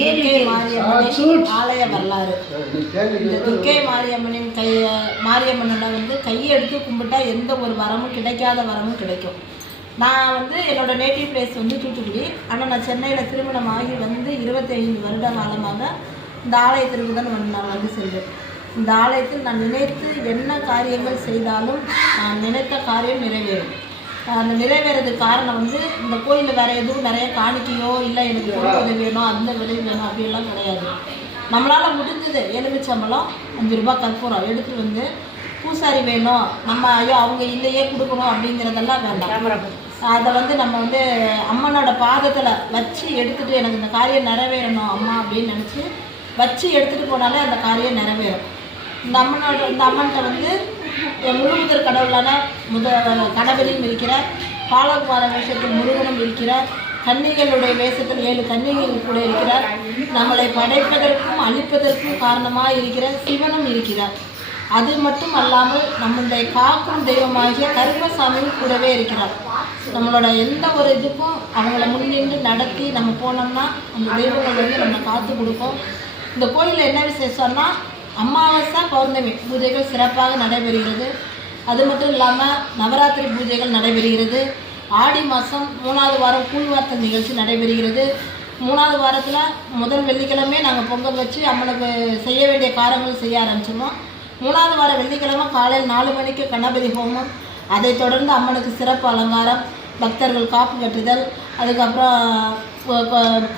கேள்வி மாரியம்மனின் ஆலய வரலாறு. இந்த துர்க்கை மாரியம்மனின் கை மாரியம்மனோட வந்து கையை எடுத்து கும்பிட்டா எந்த ஒரு வரமும் கிடைக்காத வரமும் கிடைக்கும். நான் வந்து என்னோட நேட்டிவ் பிளேஸ் வந்து தூத்துக்குடி. ஆனால் நான் சென்னையில் திருமணம் ஆகி வந்து இருபத்தைந்து வருட காலமாக இந்த ஆலயத்திற்கு தான் வந்து நான் வந்து செல்வேன். இந்த ஆலயத்தில் நான் நினைத்து என்ன காரியங்கள் செய்தாலும் நான் நினைத்த காரியம் நிறைவேறும். அந்த நிறைவேறதுக்கு காரணம் வந்து இந்த கோயிலில் வேறு எதுவும் நிறைய காணிக்கையோ இல்லை எனக்கு உதவி வேணும் அந்த உதவி வேணும் அப்படியெல்லாம் கிடையாது. நம்மளால் முடிஞ்சது எலுமிச்சம்பழம் அஞ்சு ரூபாய் கற்பூரம் எடுத்துகிட்டு வந்து பூசாரி வேணும் நம்ம ஐயோ அவங்க இல்லையே கொடுக்கணும் அப்படிங்கிறதெல்லாம் வேண்டாம். அதை வந்து நம்ம வந்து அம்மனோட பாதத்தில் வச்சு எடுத்துகிட்டு எனக்கு இந்த காரியம் நிறைவேறணும் அம்மா அப்படின்னு நினச்சி வச்சு எடுத்துகிட்டு போனாலே அந்த காரியம் நிறைவேறும். இந்த அம்மனோட இந்த அம்மன்கிட்ட வந்து என் முழு முதற் கடவுளான முத கணவரியும் இருக்கிற பாலகுமார வேஷத்தில் முருகனும் இருக்கிறார். கன்னிகளுடைய வேஷத்தில் ஏழு கன்னிகள் கூட இருக்கிறார். நம்மளை படைப்பதற்கும் அழிப்பதற்கும் காரணமாக இருக்கிற சிவனும் இருக்கிறார். அது மட்டும் அல்லாமல் நம்மளுடைய காக்கும் தெய்வமாகிய கருமசாமியும் கூடவே இருக்கிறார். நம்மளோட எந்த ஒரு இதுக்கும் அவங்கள முன்னின்று நடத்தி நம்ம போனோம்னா அந்த தெய்வங்கள் வந்து நம்ம காத்து கொடுக்கும். இந்த கோயிலில் என்ன விசேஷம்னா அமாவாசை பௌர்ணமி பூஜைகள் சிறப்பாக நடைபெறுகிறது. அது மட்டும் இல்லாமல் நவராத்திரி பூஜைகள் நடைபெறுகிறது. ஆடி மாதம் மூணாவது வாரம் கூழ்வார்த்தல் நிகழ்ச்சி நடைபெறுகிறது. மூணாவது வாரத்தில் முதல் வெள்ளிக்கிழமை நாங்கள் பொங்கல் வச்சு அம்மனுக்கு செய்ய வேண்டிய காரங்கள் செய்ய ஆரம்பிச்சிருவோம். மூணாவது வாரம் வெள்ளிக்கிழமை காலையில் நாலு மணிக்கு கணபதி ஹோமம். அதை தொடர்ந்து அம்மனுக்கு சிறப்பு அலங்காரம் பக்தர்கள் காப்பு கட்டுதல் அதுக்கப்புறம்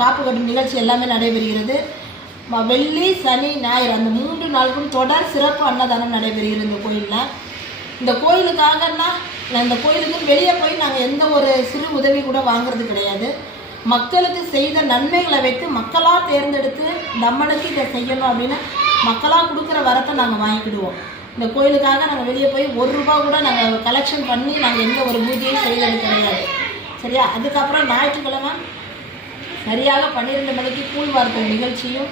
காப்பு கட்டும் நிகழ்ச்சி எல்லாமே நடைபெறுகிறது. வெள்ளி சனி ஞாயிறு அந்த மூன்று நாளுக்கும் தொடர் சிறப்பு அன்னதானம் நடைபெறுகிறது இந்த கோயிலில். இந்த கோயிலுக்காகன்னா இந்த கோயிலுக்கு வெளியே போய் நாங்கள் எந்த ஒரு சிறு உதவி கூட வாங்குறது கிடையாது. மக்களுக்கு செய்த நன்மைகளை வைத்து மக்களாக தேர்ந்தெடுத்து நம்மளுக்கு இதை செய்யணும் அப்படின்னு மக்களாக கொடுக்குற வரத்தை நாங்கள் வாங்கிக்கிடுவோம். இந்த கோயிலுக்காக நாங்கள் வெளியே போய் ஒரு ரூபா கூட நாங்கள் கலெக்ஷன் பண்ணி நாங்கள் எந்த ஒரு பூஜையும் செய்தது கிடையாது. சரியா? அதுக்கப்புறம் ஞாயிற்றுக்கிழமை சரியாக பன்னிரெண்டு மணிக்கு கூழ்வார்த்தல் நிகழ்ச்சியும்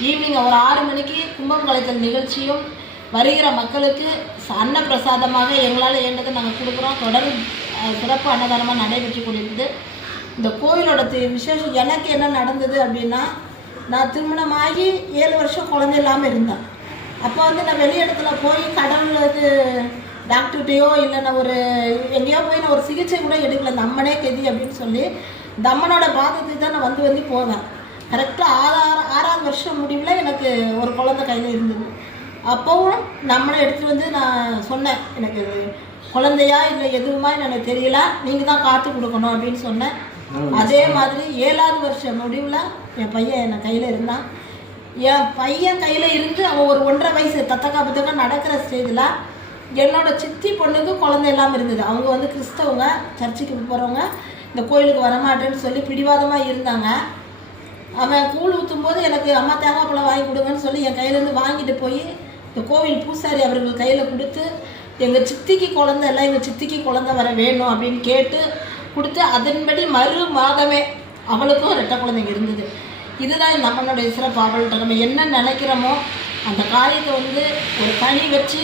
ஈவினிங் ஒரு ஆறு மணிக்கு கும்பம் கலைத்தல் நிகழ்ச்சியும் வருகிற மக்களுக்கு ச- அன்னப்பிரசாதமாக எங்களால் ஏண்டதை நாங்கள் கொடுக்குறோம். தொடர் சிறப்பு அன்னதானமாக நடைபெற்று கொண்டிருக்குது. இந்த கோயிலோட விசேஷம் எனக்கு என்ன நடந்தது அப்படின்னா நான் திருமணமாகி ஏழு வருஷம் குழந்தை இல்லாமல் இருந்தேன். அப்போ வந்து நான் வெளி இடத்துல போய் கடவுளுக்கு டாக்டர்கிட்டையோ இல்லை நான் ஒரு எங்கேயோ போய் நான் ஒரு சிகிச்சை கூட எடுக்கல. நம்மனே கெதி அப்படின்னு சொல்லி இந்த அம்மனோட பாதத்துக்கு தான் நான் வந்து வந்து போவேன் கரெக்டாக ஆறாறு ஆறாவது வருஷம் முடிவில் எனக்கு ஒரு குழந்தை கையில் இருந்தது. அப்போவும் நம்மளை எடுத்துகிட்டு வந்து நான் சொன்னேன் எனக்கு குழந்தையா இல்லை எதுவுமா எனக்கு தெரியல நீங்கள் தான் காத்து கொடுக்கணும் அப்படின்னு சொன்னேன். அதே மாதிரி ஏழாவது வருஷம் முடிவில் என் பையன் என் கையில் இருந்தான். என் பையன் கையில் இருந்து அவன் ஒரு ஒன்றரை வயசு தத்தக்கா புத்தக்கா நடக்கிற ஸ்டேஜில் என்னோட சித்தி பொண்ணுக்கு குழந்தை இல்லாமல் இருந்தது. அவங்க வந்து கிறிஸ்தவங்க சர்ச்சுக்கு போகிறவங்க இந்த கோயிலுக்கு வரமாட்டேன்னு சொல்லி பிடிவாதமாக இருந்தாங்க. அவன் கூழ் ஊற்றும் போது எனக்கு அம்மா தேங்காய் பழம் வாங்கி கொடுங்கன்னு சொல்லி என் கையிலேருந்து வாங்கிட்டு போய் இந்த கோவில் பூசாரி அவர்கள் கையில் கொடுத்து எங்கள் சித்திக்கு குழந்த இல்லை எங்கள் சித்திக்கு குழந்த வர வேணும் அப்படின்னு கேட்டு கொடுத்து அதன்படி மறு மாதமே அவளுக்கும் ரெட்டை குழந்தைங்க இருந்தது. இதுதான் நம்மளுடைய சிறப்பு அவள்கிட்ட நம்ம என்ன நினைக்கிறோமோ அந்த காரியத்தை வந்து ஒரு பணி வச்சு